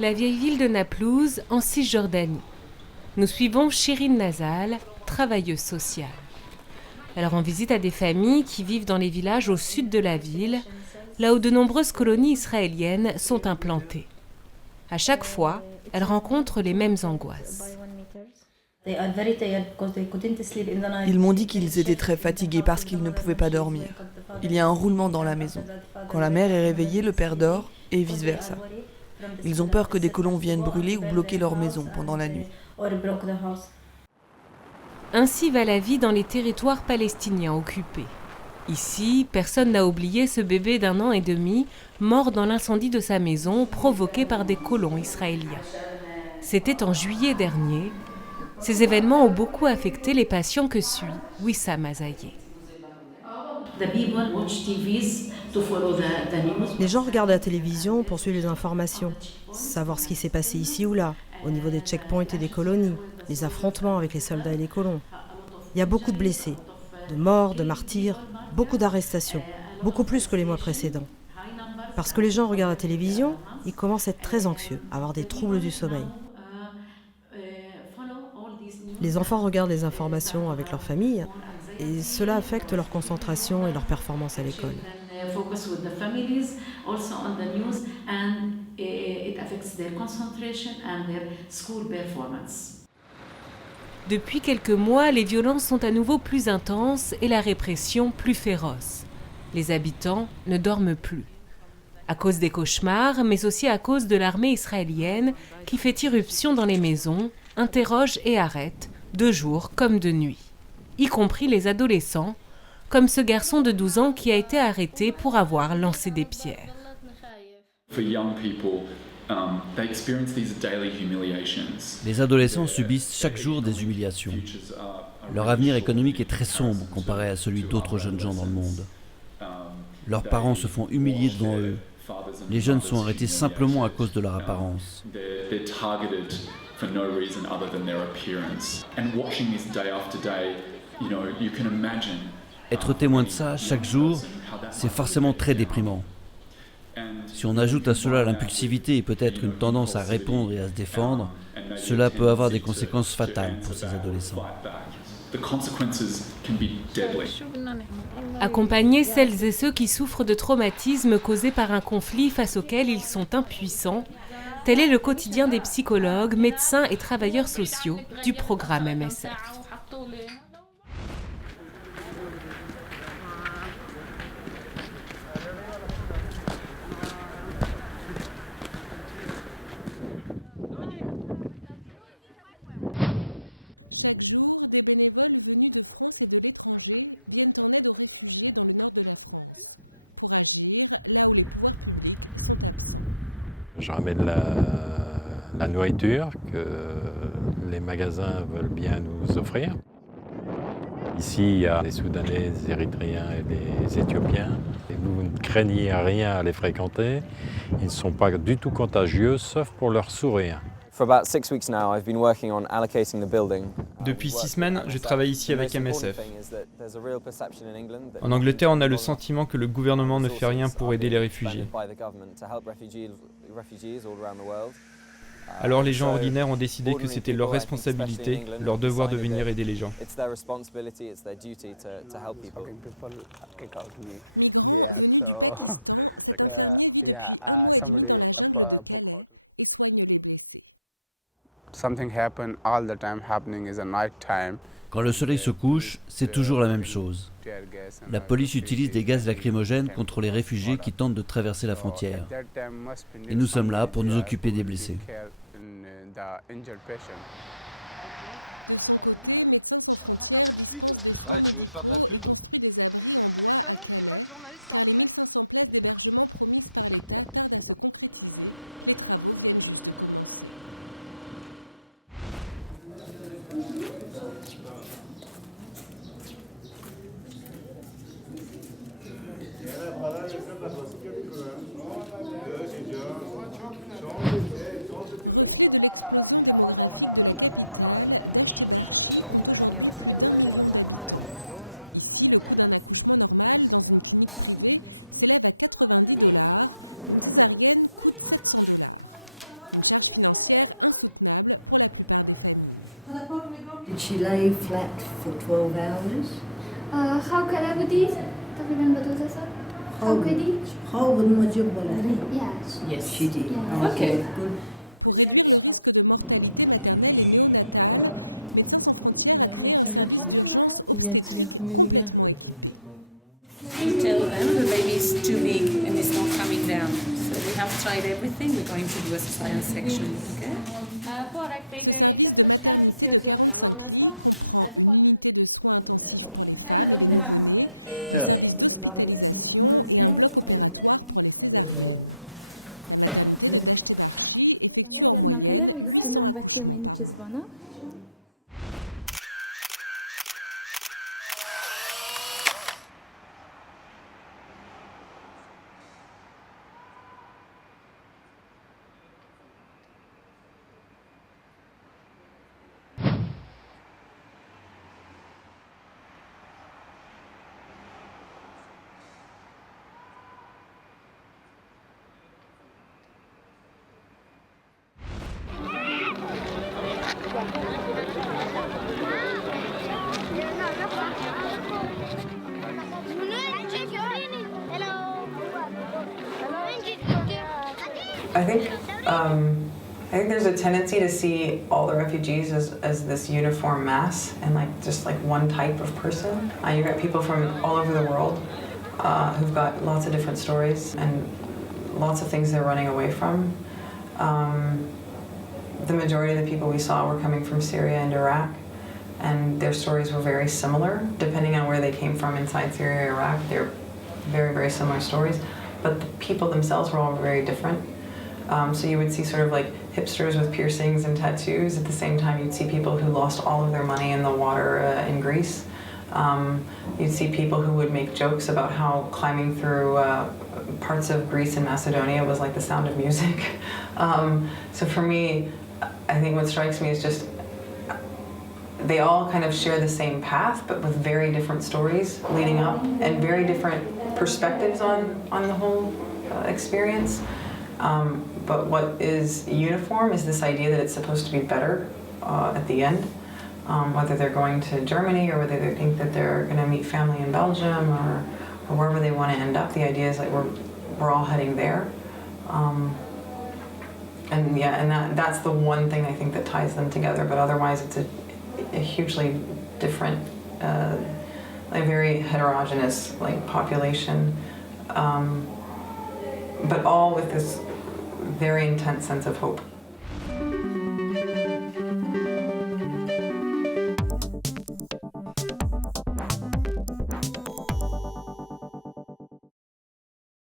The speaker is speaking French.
La vieille ville de Naplouse, en Cisjordanie. Nous suivons Shirin Nazal, travailleuse sociale. Elle rend visite à des familles qui vivent dans les villages au sud de la ville, là où de nombreuses colonies israéliennes sont implantées. À chaque fois, elle rencontre les mêmes angoisses. Ils m'ont dit qu'ils étaient très fatigués parce qu'ils ne pouvaient pas dormir. Il y a un roulement dans la maison. Quand la mère est réveillée, le père dort, et vice-versa. Ils ont peur que des colons viennent brûler ou bloquer leur maison pendant la nuit. Ainsi va la vie dans les territoires palestiniens occupés. Ici, personne n'a oublié ce bébé d'1 an et demi, mort dans l'incendie de sa maison provoqué par des colons israéliens. C'était en juillet dernier. Ces événements ont beaucoup affecté les patients que suit Wissam Azaye. Les gens regardent la télévision pour suivre les informations, savoir ce qui s'est passé ici ou là, au niveau des checkpoints et des colonies, les affrontements avec les soldats et les colons. Il y a beaucoup de blessés, de morts, de martyrs, beaucoup d'arrestations, beaucoup plus que les mois précédents. Parce que les gens regardent la télévision, ils commencent à être très anxieux, à avoir des troubles du sommeil. Les enfants regardent les informations avec leur famille et cela affecte leur concentration et leur performance à l'école. Depuis quelques mois, les violences sont à nouveau plus intenses et la répression plus féroce. Les habitants ne dorment plus. À cause des cauchemars, mais aussi à cause de l'armée israélienne qui fait irruption dans les maisons, interroge et arrête, de jour comme de nuit. Y compris les adolescents, comme ce garçon de 12 ans qui a été arrêté pour avoir lancé des pierres. Les adolescents subissent chaque jour des humiliations. Leur avenir économique est très sombre comparé à celui d'autres jeunes gens dans le monde. Leurs parents se font humilier devant eux. Les jeunes sont arrêtés simplement à cause de leur apparence. Être témoin de ça chaque jour, c'est forcément très déprimant. Si on ajoute à cela l'impulsivité et peut-être une tendance à répondre et à se défendre, cela peut avoir des conséquences fatales pour ces adolescents. Accompagner celles et ceux qui souffrent de traumatismes causés par un conflit face auquel ils sont impuissants, tel est le quotidien des psychologues, médecins et travailleurs sociaux du programme MSF. Je ramène la nourriture que les magasins veulent bien nous offrir. Ici, il y a des Soudanais, des Érythréens et des Éthiopiens. Et vous ne craignez rien à les fréquenter. Ils ne sont pas du tout contagieux, sauf pour leur sourire. Depuis 6 semaines, je travaille ici avec MSF. En Angleterre, on a le sentiment que le gouvernement ne fait rien pour aider les réfugiés. Alors les gens ordinaires ont décidé que c'était leur responsabilité, leur devoir de venir aider les gens. Quand le soleil se couche, c'est toujours la même chose. La police utilise des gaz lacrymogènes contre les réfugiés qui tentent de traverser la frontière. Et nous sommes là pour nous occuper des blessés. Ouais, tu veux faire de la pub? C'est étonnant qu'il n'y ait pas de journaliste anglais. Did she lay flat for 12 hours? How could I do this? How could he? How would Majub Balani? Yes. Yes, she did. Yeah. Okay, good. We tell them the baby is too big and it's not coming down. So we have tried everything. We're going to do a science section, okay? Görünen kadar uygusunan bacımın çiz bana. I think there's a tendency to see all the refugees as this uniform mass and just one type of person. You've got people from all over the world who've got lots of different stories and lots of things they're running away from. The majority of the people we saw were coming from Syria and Iraq, and their stories were very similar. Depending on where they came from inside Syria or Iraq, they're very, very similar stories, but the people themselves were all very different. So you would see sort of hipsters with piercings and tattoos. At the same time, you'd see people who lost all of their money in the water in Greece. You'd see people who would make jokes about how climbing through parts of Greece and Macedonia was like the sound of music. So for me, I think what strikes me is just they all kind of share the same path, but with very different stories leading up and very different perspectives on the whole experience. But what is uniform is this idea that it's supposed to be better at the end, whether they're going to Germany or whether they think that they're going to meet family in Belgium or wherever they want to end up. The idea is we're all heading there. And that's the one thing I think that ties them together, but otherwise it's a hugely different, very heterogeneous population, but all with this very intense sense of hope.